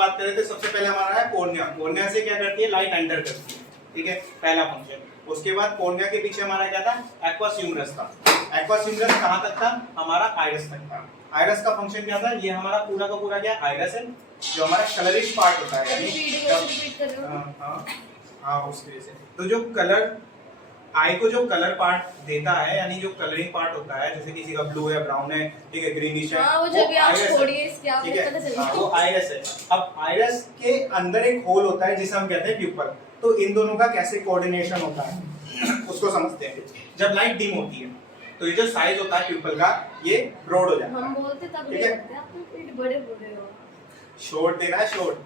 बात करें तो सबसे पहले हमारा है कॉर्निया। कॉर्निया से क्या करती है, लाइट एंटर करती है, ठीक है, पहला फंक्शन। उसके बाद कॉर्निया के पीछे हमारा क्या था, एक्वस ह्यूमरस था। एक्वस ह्यूमरस कहां तक था, हमारा आइरस तक था। आइरस का फंक्शन क्या था, ये हमारा पूरा का पूरा क्या आइरस है, जो हमारा कलरिश पार्ट होता है, यानी हाँ उसकी वजह से तो जो कलर आई को जो कलर पार्ट देता है, यानी जो कलरिंग पार्ट होता है, जैसे किसी का ब्लू है, ब्राउन है, ठीक है, ग्रीनिश है, वो आइरस है, ठीक है, वो आइरस है। अब आइरस के अंदर एक होल होता है जिसे हम कहते हैं प्यूपल। तो इन दोनों का कैसे कोऑर्डिनेशन होता है उसको समझते हैं। जब लाइट डिम होती है तो ये जो साइज होता है प्यूपल का, ये ब्रॉड हो जाता है। हम बोलते तब ठीक है, आप पेट बड़े बड़े हो। शॉर्ट देना है, शॉर्ट।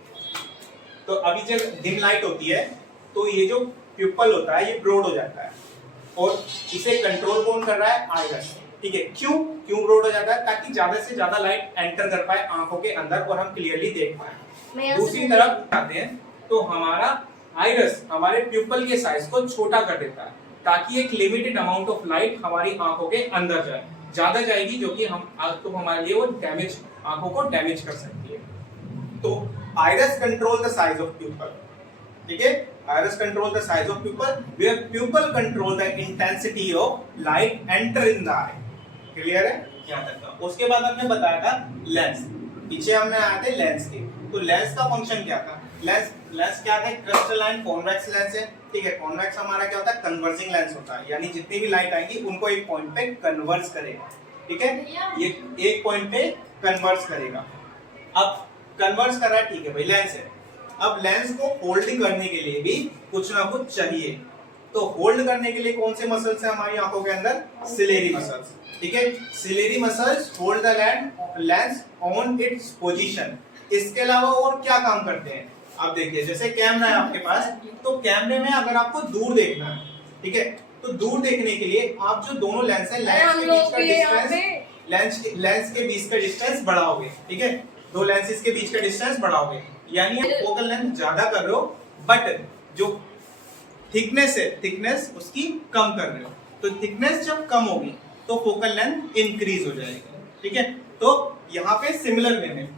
तो अभी जब डिम लाइट होती है तो ये जो प्यूपल होता है ये ब्रॉड हो जाता है, और इसे कंट्रोल कौन कर रहा है, आइरस, ठीक है। क्यों ब्रॉड हो जाता है, ताकि ज्यादा से ज्यादा लाइट एंटर कर पाए आंखों के अंदर और हम क्लियरली देख पाए। दूसरी तरफ आते हैं तो हमारा आइरस हमारे प्यूपल के साइज को छोटा कर देता है, ताकि एक लिमिटेड अमाउंट ऑफ लाइट हमारी आंखों के अंदर जाए। ज्यादा जाएगी जो कि हम तो हमारे लिए वो डैमेज, आंखों को डैमेज कर सकती है। तो iris control the size of pupil, ठीक है, iris control the size of pupil, where pupil control the intensity of light enter in the eye। Clear है यहाँ तक का। उसके बाद हमने बताया था लेंस, पीछे हमने आए थे लेंस के। तो लेंस का फंक्शन क्या था, लेंस क्या था, क्रिस्टलाइन कॉन्वेक्स लेंस है, ठीक है। कॉन्वेक्स हमारा क्या होता है, कन्वर्जिंग लेंस होता है, यानी जितनी भी लाइट आएगी उनको एक पॉइंट पे कन्वर्ज करेगा, ठीक है, ये एक पॉइंट पे कन्वर्ज करेगा। अब कन्वर्ज कर रहा है, ठीक है भाई, लेंस है। अब लेंस को होल्ड करने के लिए भी कुछ ना कुछ चाहिए। तो होल्ड करने के लिए कौन से मसल्स है हमारी आंखों के अंदर, सिलेरी मसल्स, ठीक है। Ciliary muscles hold the lens on its position. इसके अलावा और क्या काम करते हैं, आप देखिए, जैसे कैमरा है आपके पास, तो कैमरे में अगर आपको दूर देखना है, ठीक है, तो दूर देखने के लिए आप जो दोनों लेंस है, लेंस के बीच का डिस्टेंस बढ़ाओगे, ठीक है, दो लेंसेज के बीच का डिस्टेंस बढ़ाओगे, यानी आप फोकल लेंथ ज्यादा कर रहे हो, बट जो थिकनेस है, थिकनेस उसकी कम कर रहे हो। तो थिकनेस जब कम होगी तो फोकल लेंथ इंक्रीज हो जाएगी, ठीक है। तो यहाँ पे सिमिलर वे में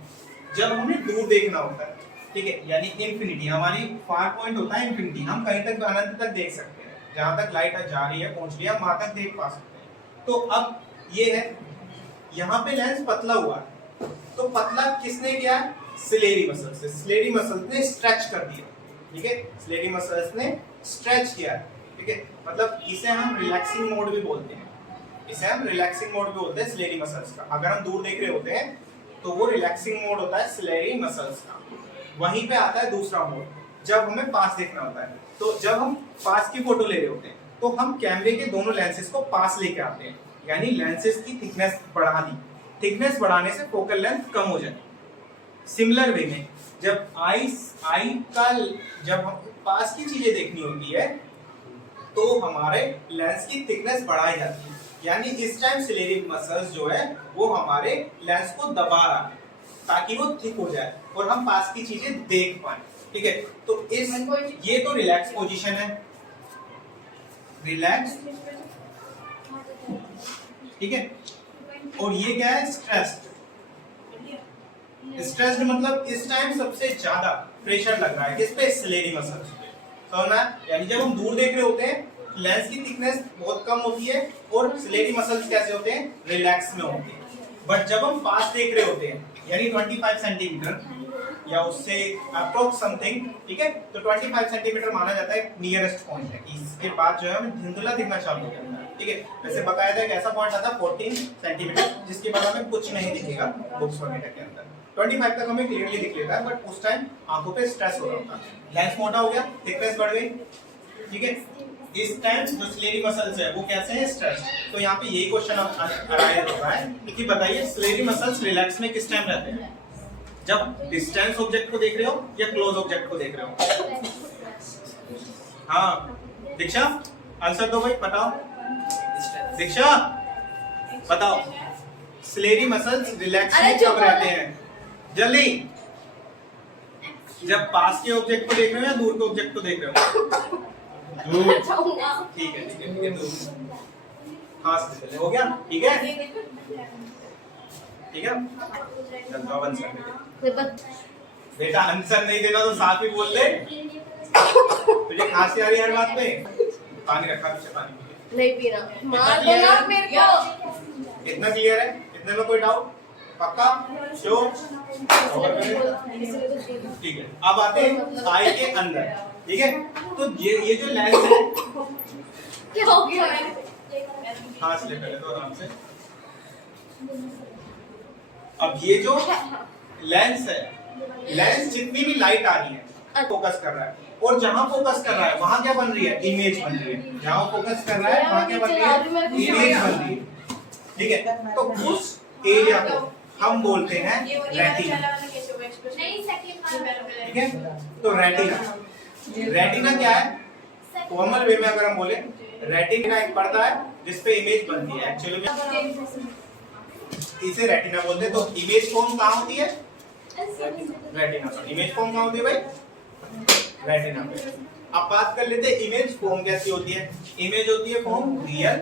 जब हमें दूर देखना होता है, ठीक है, यानी इंफिनिटी, हमारी फार पॉइंट होता है इंफिनिटी, हम कहीं तक अनंत तक देख सकते हैं, जहां तक लाइट जा रही है, पहुंच रही है, वहां तक देख पा सकते हैं। तो अब ये है, यहाँ पे लेंस पतला हुआ है, तो पतला किसने किया, सिलेरी मसल्स से। सिलेरी मसल्स ने स्ट्रेच कर दिया, ठीक है, सिलेरी मसल्स ने स्ट्रेच किया, ठीक है, मतलब इसे हम रिलैक्सिंग मोड भी बोलते हैं, इसे हम रिलैक्सिंग मोड भी बोलते हैं सिलेरी मसल्स का। अगर हम दूर देख रहे होते हैं तो वो रिलैक्सिंग मोड होता है सिलेरी मसल्स का। वहीं पे आता है दूसरा मोड, जब हमें पास देखना होता है। तो जब हम पास की फोटो ले रहे होते हैं तो हम कैमरे के दोनों लेंसेज को पास लेके आते हैं, यानी लेंसेज की थिकनेस बढ़ा दी। थिकनेस बढ़ाने से फोकल लेंथ कम हो जाए। सिमिलर वे में जब आई का जब हम पास की चीजें देखनी होती है तो हमारे लेंस की थिकनेस बढ़ाई जाती है, यानी इस टाइम सिलेरी मसल्स जो है वो हमारे लेंस को दबा रहा है ताकि वो थिक हो जाए और हम पास की चीजें देख पाए, ठीक है। तो इस ये तो रिलैक्स पोजीशन है, रिलैक्स, ठीक है, और ये क्या है, स्ट्रेस्ड। स्ट्रेस्ड मतलब इस टाइम सबसे ज्यादा प्रेशर लग रहा है किस पे, सिलेरी मसल्स पे, समझना। यानी जब हम दूर देख रहे होते हैं लेंस की थिकनेस बहुत कम होती है और सिलेरी मसल्स कैसे होते हैं, रिलैक्स में होते हैं। बट जब हम पास देख रहे होते हैं, यानी 25 सेंटीमीटर या उससे अप्रोक्स समथिंग, ठीक है, तो 25 सेंटीमीटर माना जाता है नियरेस्ट पॉइंट है। इसके बाद जो है हमें धुंधला दिखना चालू हो जाता है, ठीक है। वैसे बकायदा एक ऐसा पॉइंट आता है 14 सेंटीमीटर जिसके बाद हमें कुछ नहीं दिखेगा बुक्स वगैरह के अंदर। 25 तक हमें क्लियरली दिख लेता है, बट उस टाइम आंखों पे स्ट्रेस हो रहा होता है, लेंस मोटा हो गया, थिकनेस बढ़ गई, ठीक है। इस टाइम जो सिलेरी मसल्स है वो कैसे हैं, स्ट्रेच। तो यहाँ पे यही क्वेश्चन अराइज होता है कि बताइए सिलेरी मसल्स रिलैक्स में किस टाइम रहते हैं, जब डिस्टेंस ऑब्जेक्ट को देख रहे हो या क्लोज ऑब्जेक्ट को देख रहे हो। हाँ दीक्षा आंसर दो भाई, बताओ दीक्षा बताओ, सिलेरी मसल्स रिलैक्स में कब रहते हैं, जल्दी, जब पास के ऑब्जेक्ट को देख रहे हो या दूर के ऑब्जेक्ट को देख रहे हो, दूर, ठीक है ठीक है ठीक है, दूर, हाँ से हो गया, ठीक है ठीक है, बेटा आंसर नहीं देना तो साफ ही बोल दे। तुझे खांसी आ रही है हर बात में। पानी रखा पीछे, पानी पी नहीं पीना, मार दो ना मेरे को। ले। इतना क्लियर है? इतने में कोई डाउट? पक्का? श्योर? ठीक है, अब आते हैं आई के अंदर। ठीक है, तो ये जो लेंस है, क्या हो गया? सांस ले पहले तो आराम से। अब ये जो लेंस है, लेंस जितनी भी लाइट आ रही है फोकस कर रहा है, और जहां फोकस कर रहा है वहां क्या बन रही है? इमेज बन रही है। जहां फोकस कर रहा है वहां क्या बन रही है? इमेज बन रही है। ठीक है, तो उस एरिया को हम बोलते हैं रेटिना। ठीक है, तो रेटिना, रेटिना क्या है? फॉर्मल वे में अगर हम बोले, रेटिना एक पर्दा है जिसपे इमेज बनती है। एक्चुअली में इसे रेटिना बोलते हैं। तो इमेज फॉर्म कहाँ होती है? रेटिना पर। इमेज फॉर्म कहाँ होती है भाई? रेटिना पे। अब बात कर लेते हैं इमेज फॉर्म कैसी होती है। इमेज होती है फॉर्म रियल,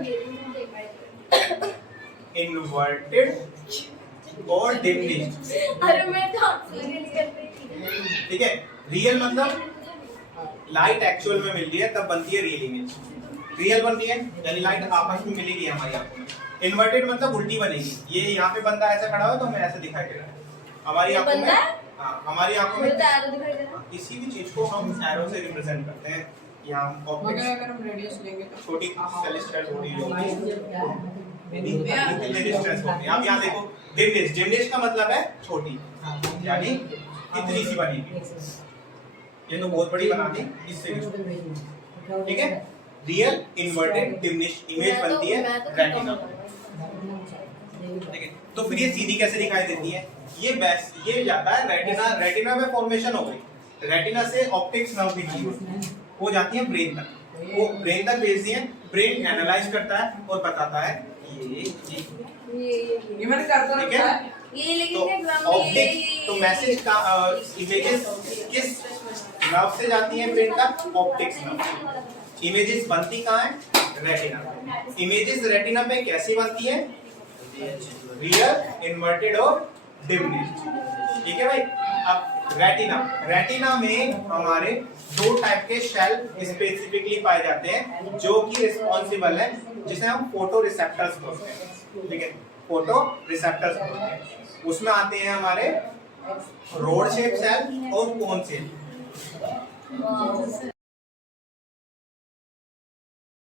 इन्वर्टेड और डिमिनिश्ड। अरे मैं तो कर रही थी। ठीक है, रियल मतलब लाइट एक्चुअल में मिल रही है तब बनती है रियल इमेज। रियल बन रही है यानी लाइट आपस में मिलेगी हमारी आंखों में। इन्वर्टेड मतलब उल्टी बनेगी। ये यहाँ पे बंदा ऐसा खड़ा हो तो हमें ऐसे दिखाई दे रहा है हमारी आंखों में। हाँ, हमारी आंखों में किसी भी चीज को हम एरो से रिप्रेजेंट करते हैं। यहाँ ऑब्जेक्ट, अगर हम रेडियस लेंगे तो छोटी सेलेस्टियल बॉडी होगी, डिस्टेंस होती है। अब यहाँ देखो डिमिनिश, डिमिनिश का मतलब है छोटी, यानी इतनी सी बनेगी। ये तो बहुत बड़ी बना दी इससे भी। ठीक है, रियल, इन्वर्टेड, डिमिनिश इमेज बनती है रेटिना। ठीक है, तो फिर ये सीधी कैसे दिखाई देती है? ये जाता है रेटिना, रेटिना में फॉर्मेशन हो गई। रेटिना से ऑप्टिक्स नर्व भी वो जाती है ब्रेन तक। वो ब्रेन तक भेजती है, ब्रेन एनालाइज करता है और बताता है ये मैंने कर तो रखा है। ये लेकिन तो एग्जाम ऑप्टिक्स, तो मैसेज का इमेजेस किस नर्व से जाती है ब्रेन तक? Optics nerve. इमेजेस बनती कहाँ है? रेटिना पे। इमेजेस रेटिना पे कैसी बनती है? रियल, इन्वर्टेड और डिमिनिश्ड। ठीक है भाई। अब रेटिना, रेटिना में हमारे दो टाइप के शेल स्पेसिफिकली पाए जाते हैं जो कि रिस्पॉन्सिबल है, जिसे हम फोटो रिसेप्टर्स बोलते हैं। ठीक है, फोटो रिसेप्टर्स बोलते हैं। उसमें आते हैं हमारे रोड शेप सेल और कोन सेल।